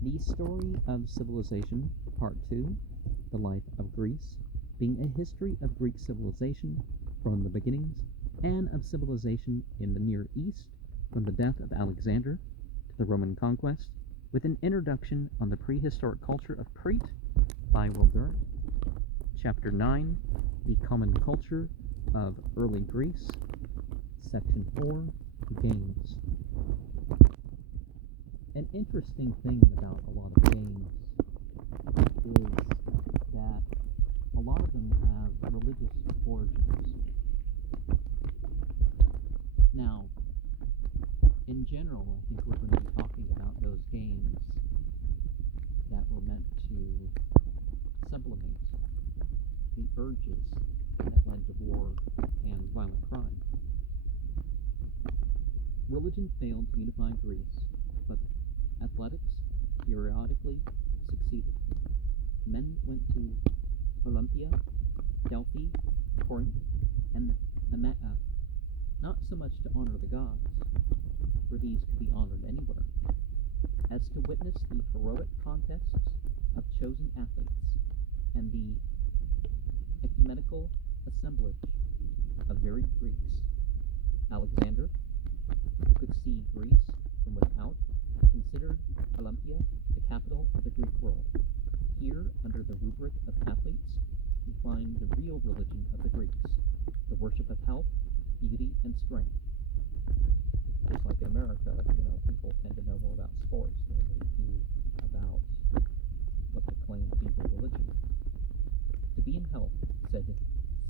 The Story of Civilization, Part 2, The Life of Greece, being a history of Greek civilization from the beginnings, and of civilization in the Near East from the death of Alexander to the Roman conquest, with an introduction on the prehistoric culture of Crete by Durant. Chapter 9, The Common Culture of Early Greece, Section 4, Games. An interesting thing about a lot of games is that a lot of them have religious origins. Now, in general, I think we're going to be talking about those games that were meant to sublimate the urges that led to war and violent crime. Religion failed to unify Greece, but athletics periodically succeeded. Men went to Olympia, Delphi, Corinth, and Nemea, not so much to honor the gods, for these could be honored anywhere, as to witness the heroic contests of chosen athletes and the ecumenical assemblage of varied Greeks. Alexander, who could see Greece from without, considered Olympia the capital of the Greek world. Here, under the rubric of athletes, we find the real religion of the Greeks, the worship of health, beauty, and strength. Just like in America, people tend to know more about sports than they do about what they claim to be their religion. To be in health, said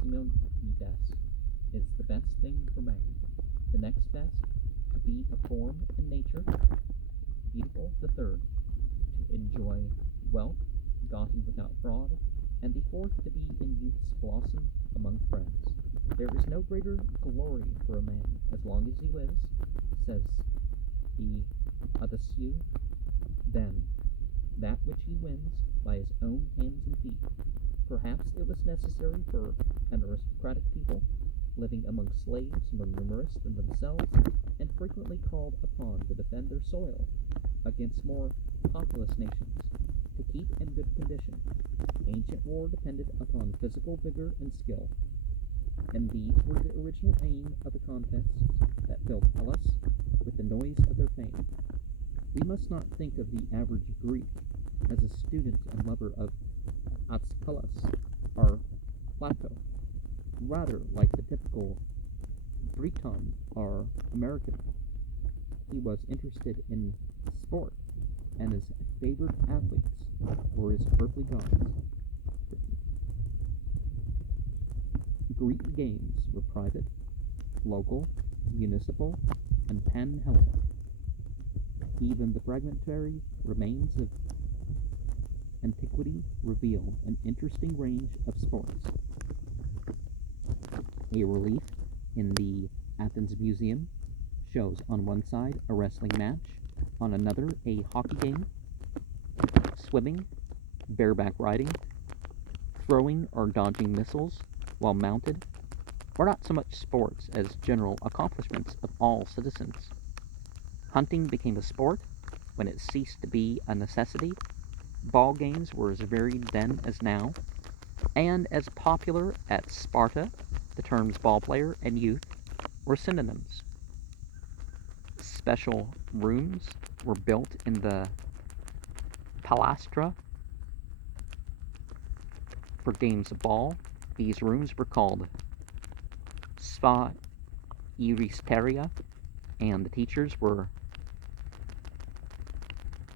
Simonides, is the best thing for man. The next best, to be a form in nature. Beautiful, the third, to enjoy wealth, gotten without fraud, and the fourth, to be in youth's blossom among friends. There is no greater glory for a man as long as he lives, says the Odysseus, than that which he wins by his own hands and feet. Perhaps it was necessary for an aristocratic people, living among slaves more numerous than themselves, and frequently called upon to defend their soil against more populous nations, to keep in good condition. Ancient war depended upon physical vigor and skill, and these were the original aim of the contests that filled Hellas with the noise of their fame. We must not think of the average Greek as a student and lover of Aeschylus or Plato, rather like the typical Breton or American. He was interested in sport, and his favored athletes were his earthly gods. Greek games were private, local, municipal, and pan-Hellenic. Even the fragmentary remains of antiquity reveal an interesting range of sports. A relief in the Athens Museum shows on one side a wrestling match, on another a hockey game, swimming, bareback riding, throwing or dodging missiles while mounted, were not so much sports as general accomplishments of all citizens. Hunting became a sport when it ceased to be a necessity. Ball games were as varied then as now, and as popular at Sparta. The terms ball player and youth were synonyms. Special rooms were built in the palastra for games of ball. These rooms were called spa euristeria, and the teachers were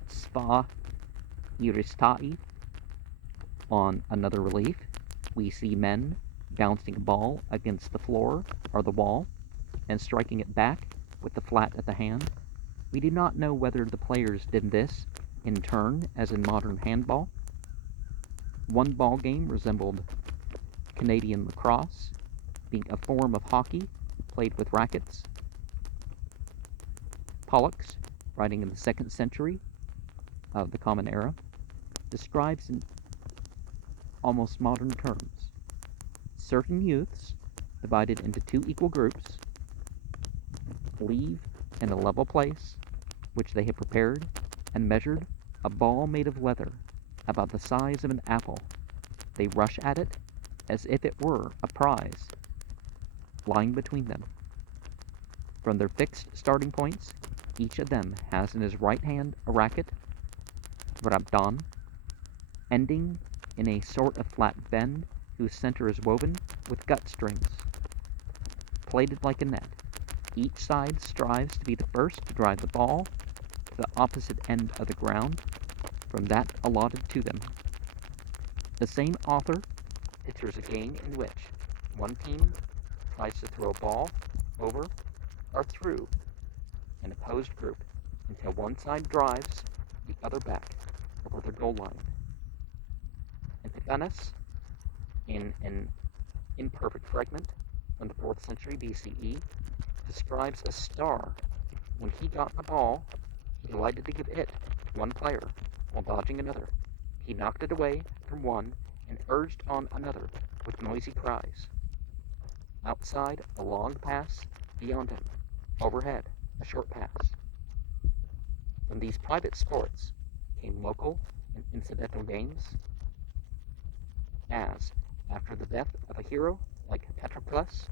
spa euristai. On another relief, we see men bouncing a ball against the floor or the wall and striking it back with the flat of the hand. We do not know whether the players did this in turn as in modern handball. One ball game resembled Canadian lacrosse, being a form of hockey played with rackets. Pollux, writing in the 2nd century of the Common Era, describes in almost modern terms certain youths, divided into two equal groups, leave in a level place which they have prepared and measured a ball made of leather, about the size of an apple. They rush at it as if it were a prize lying between them. From their fixed starting points, each of them has in his right hand a racket, rabdan, ending in a sort of flat bend whose center is woven with gut strings, plaited like a net. Each side strives to be the first to drive the ball to the opposite end of the ground from that allotted to them. The same author pictures a game in which one team tries to throw a ball over or through an opposed group until one side drives the other back over the goal line. Epiphanes, in an imperfect fragment from the 4th century BCE, describes a star. When he got the ball, he delighted to give it to one player while dodging another. He knocked it away from one and urged on another with noisy cries. Outside, a long pass, beyond him. Overhead, a short pass. From these private sports came local and incidental games, as, after the death of a hero like Patroclus,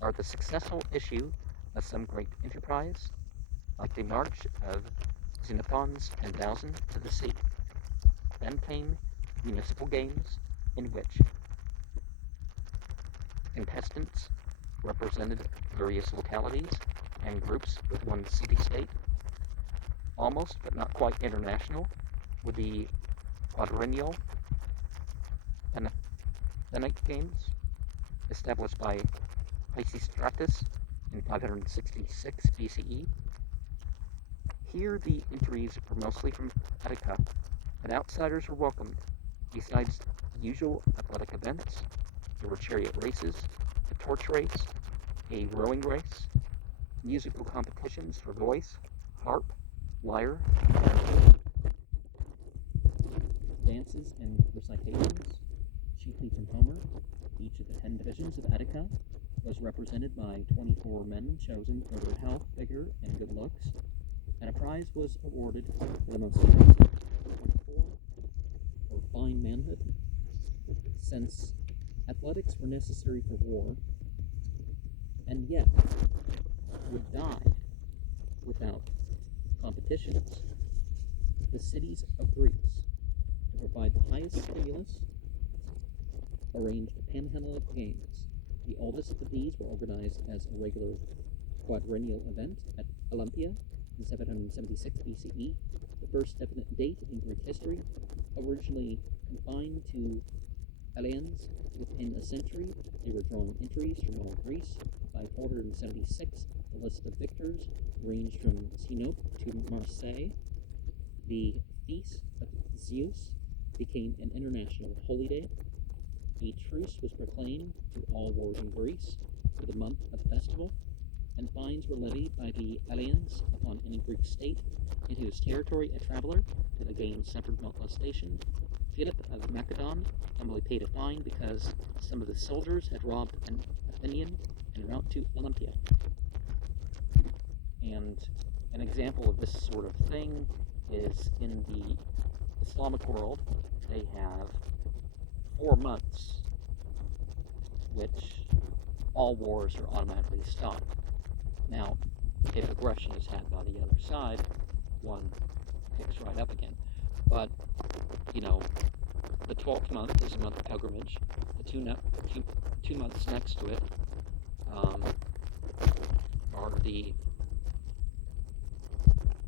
or the successful issue of some great enterprise, like the march of Xenophon's 10,000 to the sea. Then came municipal games, in which contestants represented various localities and groups with one city-state. Almost, but not quite international, with the quadrennial Panathenic Games, established by Pisistratus in 566 BCE. Here the entries were mostly from Attica, but outsiders were welcomed. Besides the usual athletic events, there were chariot races, a torch race, a rowing race, musical competitions for voice, harp, lyre, dances and recitations, chiefly from Homer. Each of the 10 divisions of Attica was represented by 24 men chosen for their health, vigor, and good looks, and a prize was awarded for the most impressive 24 for fine manhood. Since athletics were necessary for war, and yet would die without competitions, the cities of Greece, to provide the highest stimulus, arranged Panhellenic Games. The oldest of these were organized as a regular quadrennial event at Olympia in 776 BCE, the first definite date in Greek history, originally confined to Aliens. Within a century, they were drawing entries from all Greece. By 476, the list of victors ranged from Sinope to Marseille. The Feast of Zeus became an international holyday. A truce was proclaimed to all wars in Greece for the month of the festival, and fines were levied by the Aliens upon any Greek state in whose territory a traveler to the games suffered molestation. Philip of Macedon humbly paid a fine because some of the soldiers had robbed an Athenian en route to Olympia. And an example of this sort of thing is in the Islamic world. They have 4 months which all wars are automatically stopped. Now, if aggression is had by the other side, one picks right up again. But, the 12th month is a month of pilgrimage. The two months next to it are the,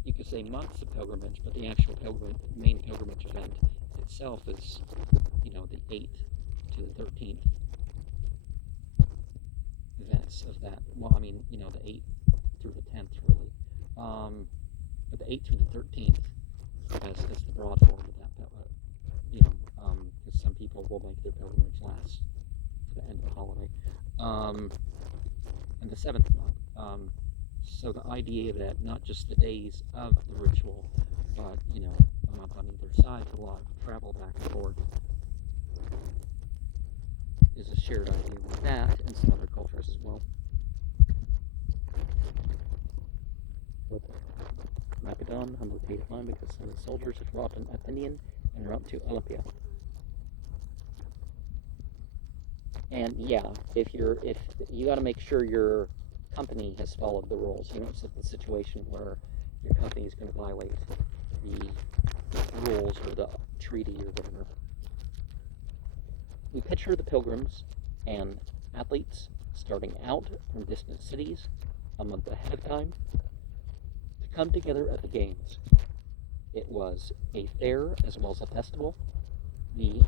you could say, months of pilgrimage, but the actual main pilgrimage event itself is, the 8th to the 13th events of that. Well, the 8th through the 10th, really. But the 8th through the 13th as the broad form of that, because some people will make their pilgrimage last to the end of the holiday. And the 7th month. So the idea that not just the days of the ritual, but, a month on either side for a lot of travel back and forth is a shared idea with that and some other cultures as well. But Macedon, humble to line because some of the soldiers had robbed an Athenian en route to Olympia. And yeah, if you got to make sure your company has followed the rules. You don't set the situation where your company is going to violate the rules or the treaty or whatever. We picture the pilgrims and athletes starting out from distant cities a month ahead of time to come together at the games. It was a fair as well as a festival. The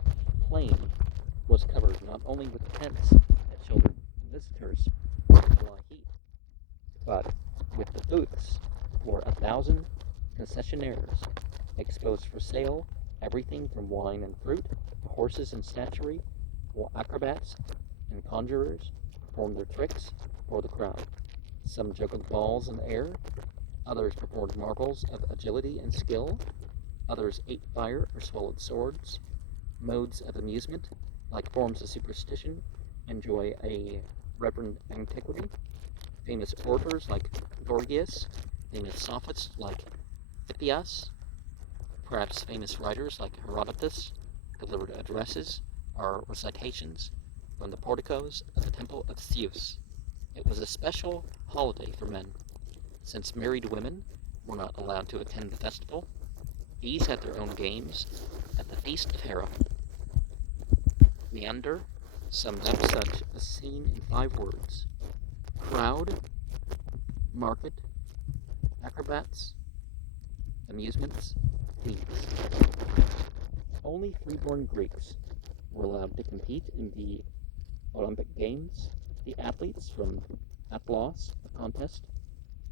plain was covered not only with tents that sheltered visitors from the July heat, but with the booths for 1,000 concessionaires exposed for sale everything from wine and fruit to horses and statuary, while acrobats and conjurers performed their tricks for the crowd. Some juggled balls in the air, others performed marvels of agility and skill, others ate fire or swallowed swords. Modes of amusement, like forms of superstition, enjoy a reverent antiquity. Famous orators like Gorgias, famous sophists like Hippias, perhaps famous writers like Herodotus delivered addresses or recitations from the porticos of the temple of Zeus. It was a special holiday for men. Since married women were not allowed to attend the festival, these had their own games at the Feast of Hera. Meander summed up such a scene in 5 words: crowd, market, acrobats, amusements, thieves. Only freeborn Greeks were allowed to compete in the Olympic Games. The athletes from Atlas, a contest,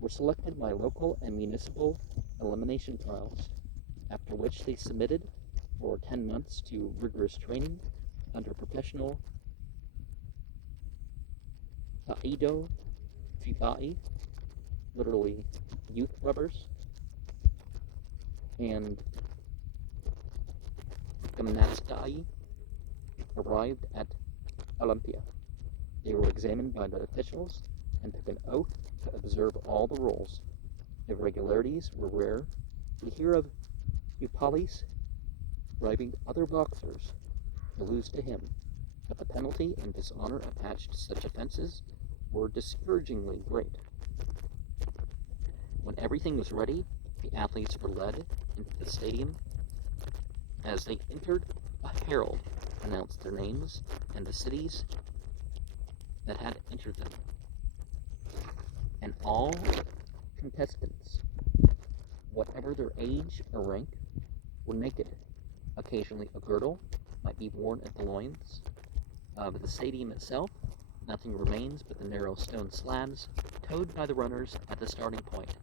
were selected by local and municipal elimination trials, after which they submitted for 10 months to rigorous training under professional Aido Fibai, literally youth rubbers, and Gymnastai arrived at Olympia. They were examined by the officials and took an oath to observe all the rules. Irregularities were rare. We hear of Eupolis bribing other boxers to lose to him, but the penalty and dishonor attached to such offenses were discouragingly great. When everything was ready, the athletes were led into the stadium. As they entered, a herald announced their names and the cities that had entered them. And all contestants, whatever their age or rank, were naked. Occasionally a girdle might be worn at the loins. Of the stadium itself, nothing remains but the narrow stone slabs towed by the runners at the starting point.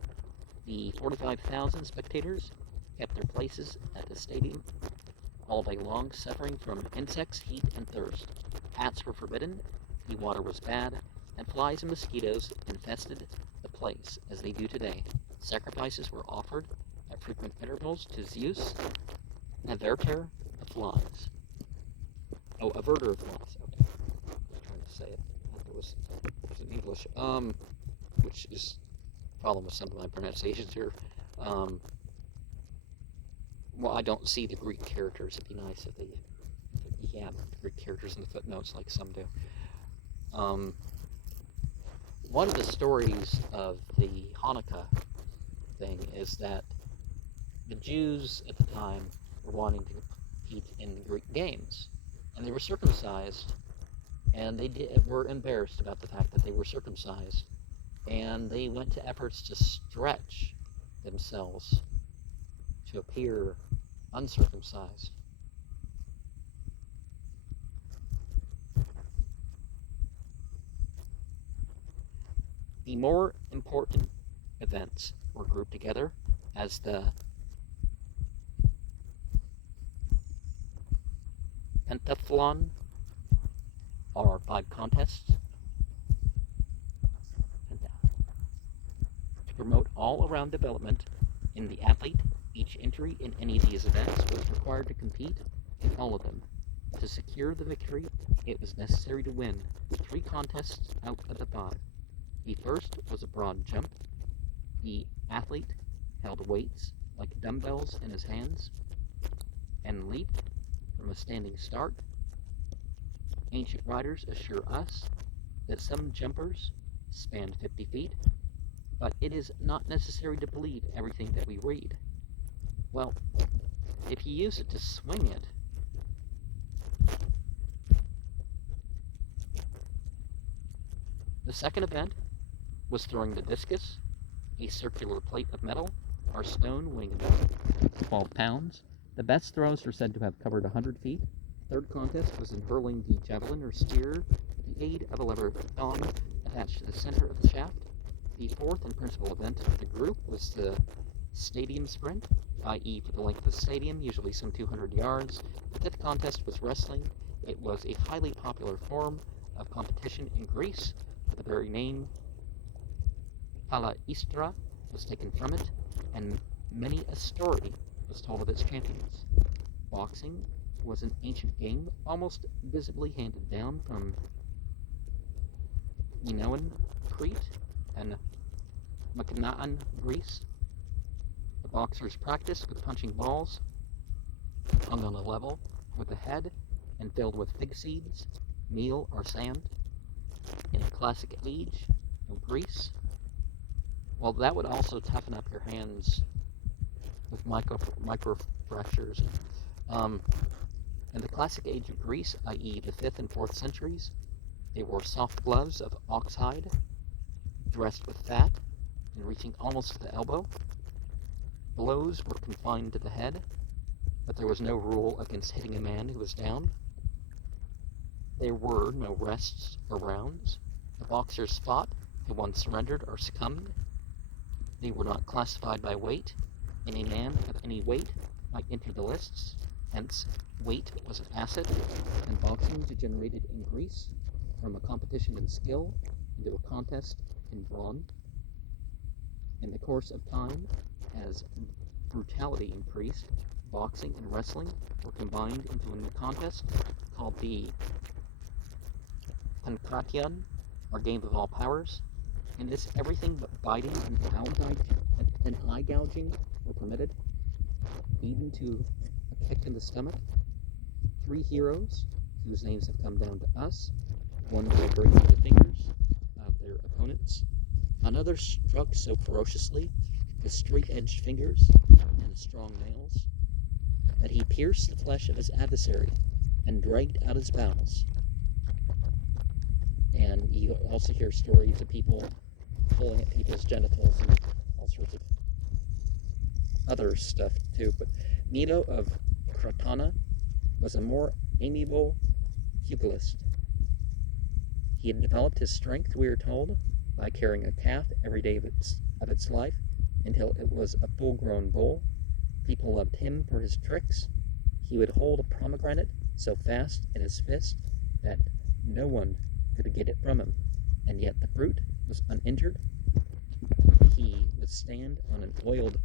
The 45,000 spectators kept their places at the stadium all day long, suffering from insects, heat, and thirst. Hats were forbidden, the water was bad, and flies and mosquitoes infested the place as they do today. Sacrifices were offered at frequent intervals to Zeus, averter of flies. Oh, averter of flies. Okay, I was trying to say it. It was in English. Which is a problem with some of my pronunciations here. Well, I don't see the Greek characters. It'd be nice if they had Greek characters in the footnotes like some do. One of the stories of the Hanukkah thing is that the Jews at the time were wanting to compete in the Greek games, and they were circumcised, and they were embarrassed about the fact that they were circumcised, and they went to efforts to stretch themselves to appear uncircumcised. The more important events were grouped together as the pentathlon, or 5 contests, to promote all-around development in the athlete. Each entry in any of these events was required to compete in all of them. To secure the victory, it was necessary to win 3 contests out of the 5. The first was a broad jump. The athlete held weights like dumbbells in his hands, and leaped from a standing start. Ancient writers assure us that some jumpers spanned 50 feet, but it is not necessary to believe everything that we read. Well, if you use it to swing it, the second event was throwing the discus, a circular plate of metal or stone weighing about 12 pounds. The best throws were said to have covered 100 feet. Third contest was in hurling the javelin or spear with the aid of a lever thong attached to the center of the shaft. The fourth and principal event of the group was the stadium sprint, i.e. for the length of the stadium, usually some 200 yards. The fifth contest was wrestling. It was a highly popular form of competition in Greece, with the very name Palaistra was taken from it, and many a story was told of its champions. Boxing was an ancient game, almost visibly handed down from Minoan, Crete, and Macedonia, Greece. The boxers practiced with punching balls hung on a level with the head and filled with fig seeds, meal, or sand. In a classic age of Greece, well, that would also toughen up your hands with micro fractures. In the classic age of Greece, i.e. the 5th and 4th centuries, they wore soft gloves of ox hide, dressed with fat, and reaching almost to the elbow. Blows were confined to the head, but there was no rule against hitting a man who was down. There were no rests or rounds. The boxers fought if one surrendered or succumbed. They were not classified by weight. Any man of any weight might enter the lists, hence weight was an asset, and boxing degenerated in Greece from a competition in skill into a contest in brawn. In the course of time, as brutality increased, boxing and wrestling were combined into a new contest called the Pancration, or Game of All Powers. In this, everything but biting and eye gouging were permitted, even to a kick in the stomach. 3 heroes, whose names have come down to us, one by breaking the fingers of their opponents, another struck so ferociously with straight-edged fingers and strong nails that he pierced the flesh of his adversary and dragged out his bowels. And you also hear stories of people pulling at people's genitals and all sorts of other stuff too. But Milo of Crotona was a more amiable pugilist. He had developed his strength, we are told, by carrying a calf every day of its life until it was a full-grown bull. People loved him for his tricks. He would hold a pomegranate so fast in his fist that no one could get it from him, and yet the fruit was uninjured. He would stand on an oiled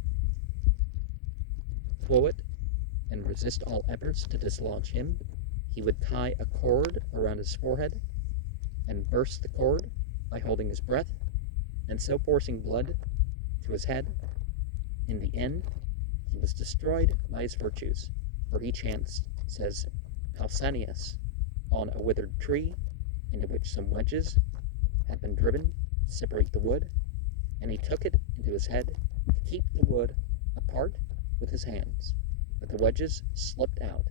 quoit and resist all efforts to dislodge him. He would tie a cord around his forehead and burst the cord by holding his breath, and so forcing blood to his head. In the end, he was destroyed by his virtues, for he chanced, says Pausanias, on a withered tree, into which some wedges had been driven to separate the wood, and he took it into his head to keep the wood apart with his hands, but the wedges slipped out.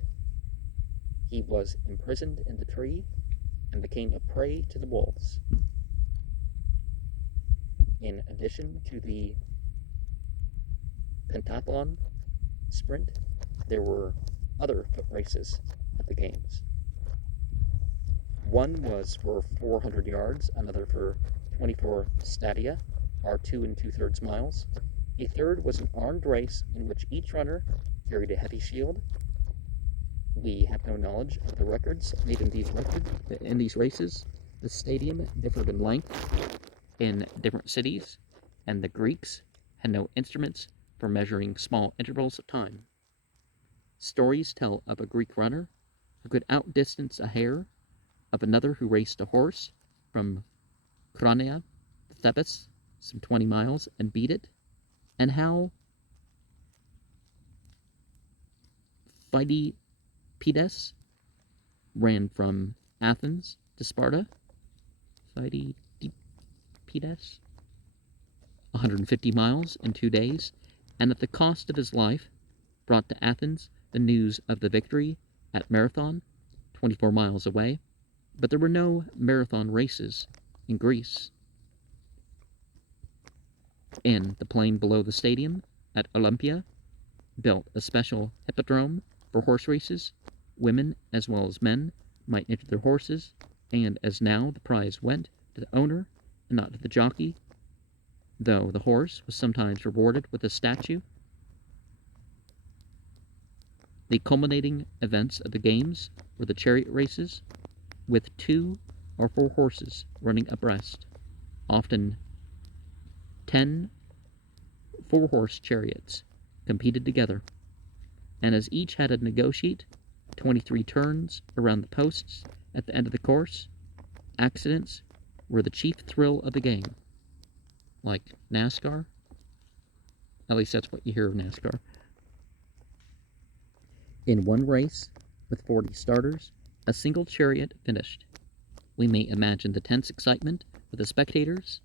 He was imprisoned in the tree and became a prey to the wolves. In addition to the pentathlon sprint, there were other foot races at the games. One was for 400 yards, another for 24 stadia, or 2 2/3 miles. A third was an armed race in which each runner carried a heavy shield. We have no knowledge of the records made in these races. The stadium differed in length in different cities, and the Greeks had no instruments for measuring small intervals of time. Stories tell of a Greek runner who could outdistance a hare, of another who raced a horse from Chronia to Thebes, some 20 miles, and beat it, and how Phidippides ran from Athens to Sparta. Phidippides, 150 miles in 2 days, and at the cost of his life brought to Athens the news of the victory at Marathon, 24 miles away. But there were no marathon races in Greece. In the plain below the stadium at Olympia, built a special hippodrome for horse races. Women as well as men might enter their horses, and as now the prize went to the owner and not to the jockey, though the horse was sometimes rewarded with a statue. The culminating events of the games were the chariot races, with 2 or 4 horses running abreast, often 10 4-horse chariots competed together, and as each had to negotiate 23 turns around the posts at the end of the course, accidents were the chief thrill of the game. Like NASCAR, at least that's what you hear of NASCAR. In one race, with 40 starters, a single chariot finished. We may imagine the tense excitement of the spectators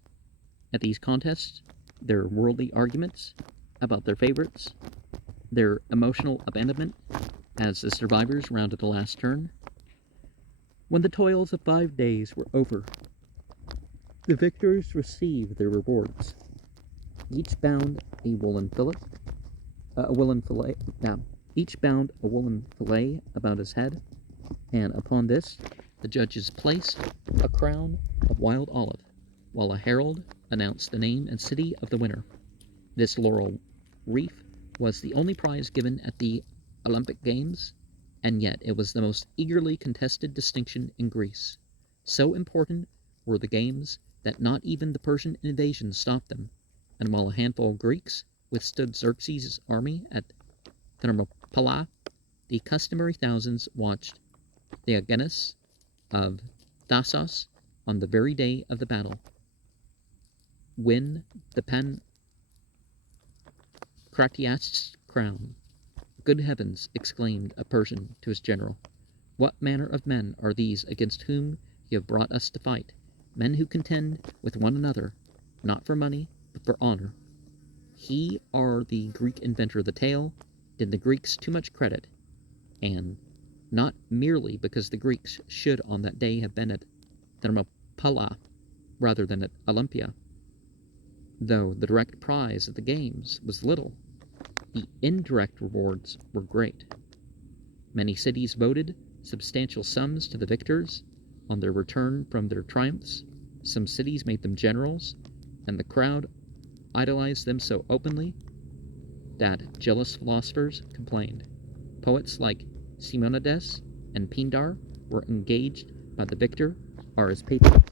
at these contests, their worldly arguments about their favorites, their emotional abandonment as the survivors rounded the last turn. When the toils of 5 days were over, the victors received their rewards. Each bound a woolen fillet, each bound a woolen fillet about his head, and upon this the judges placed a crown of wild olive, while a herald announced the name and city of the winner. This laurel wreath was the only prize given at the Olympic Games, and yet it was the most eagerly contested distinction in Greece. So important were the games that not even the Persian invasion stopped them, and while a handful of Greeks withstood Xerxes' army at Thermopylae, the customary thousands watched the Agenis of Thasos on the very day of the battle win the Pancratiast's crown. "Good heavens!" exclaimed a Persian to his general, "what manner of men are these against whom you have brought us to fight? Men who contend with one another, not for money, but for honor." He or the Greek inventor of the tale did the Greeks too much credit, and not merely because the Greeks should on that day have been at Thermopylae rather than at Olympia. Though the direct prize of the games was little, the indirect rewards were great. Many cities voted substantial sums to the victors on their return from their triumphs. Some cities made them generals, and the crowd idolized them so openly that jealous philosophers complained. Poets like Simonides and Pindar were engaged by the victor or his patrons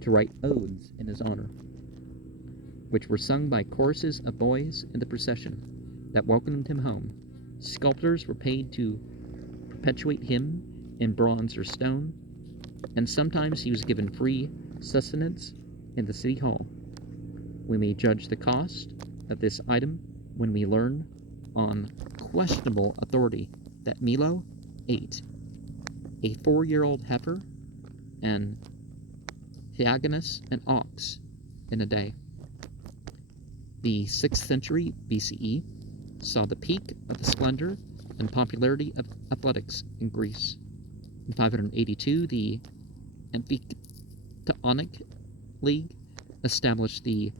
to write odes in his honor, which were sung by choruses of boys in the procession that welcomed him home. Sculptors were paid to perpetuate him in bronze or stone, and sometimes he was given free sustenance in the city hall. We may judge the cost of this item when we learn on questionable authority that Milo ate a 4-year-old heifer and Theagonus an ox in a day. The 6th century BCE saw the peak of the splendor and popularity of athletics in Greece. In 582, the Amphictyonic League established the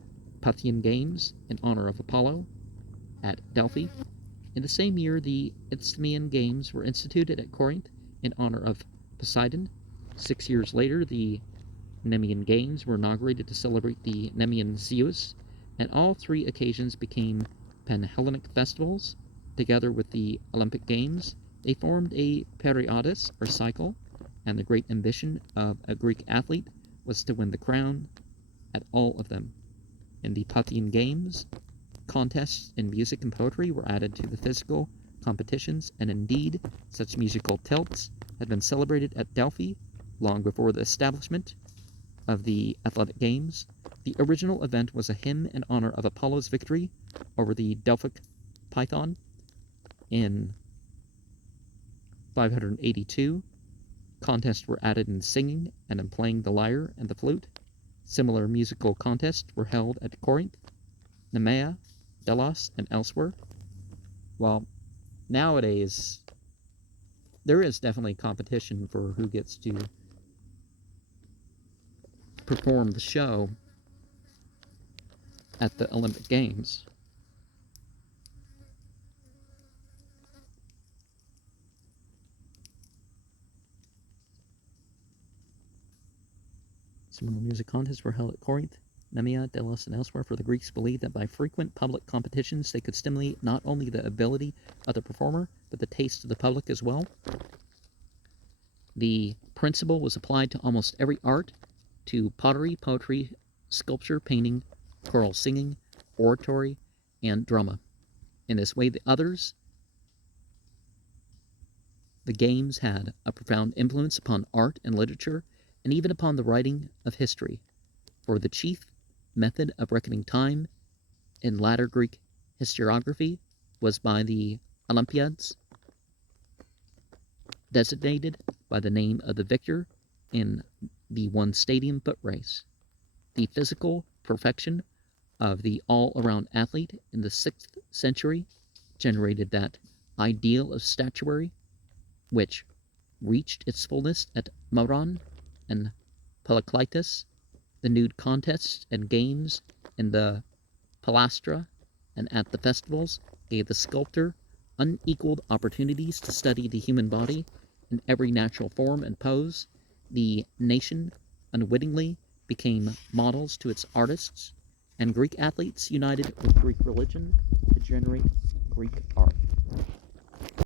Pythian Games in honor of Apollo at Delphi. In the same year, the Isthmian Games were instituted at Corinth in honor of Poseidon. 6 years later, the Nemean Games were inaugurated to celebrate the Nemean Zeus, and all 3 occasions became Panhellenic festivals. Together with the Olympic Games, they formed a periodus, or cycle, and the great ambition of a Greek athlete was to win the crown at all of them. In the Pythian Games, contests in music and poetry were added to the physical competitions, and indeed, such musical tilts had been celebrated at Delphi long before the establishment of the athletic games. The original event was a hymn in honor of Apollo's victory over the Delphic Python. In 582, contests were added in singing and in playing the lyre and the flute. Similar musical contests were held at Corinth, Nemea, Delos, and elsewhere. While nowadays, there is definitely competition for who gets to perform the show at the Olympic Games. Similar music contests were held at Corinth, Nemea, Delos, and elsewhere, for the Greeks believed that by frequent public competitions they could stimulate not only the ability of the performer, but the taste of the public as well. The principle was applied to almost every art, to pottery, poetry, sculpture, painting, choral singing, oratory, and drama. In this way, the games had a profound influence upon art and literature, and even upon the writing of history. For the chief method of reckoning time in latter Greek historiography was by the Olympiads, designated by the name of the victor in the one stadium foot race. The physical perfection of the all-around athlete in the 6th century generated that ideal of statuary, which reached its fullness at Mauron and Pelaclitus. The nude contests and games in the palastra and at the festivals gave the sculptor unequaled opportunities to study the human body in every natural form and pose. The nation unwittingly became models to its artists, and Greek athletes united with Greek religion to generate Greek art.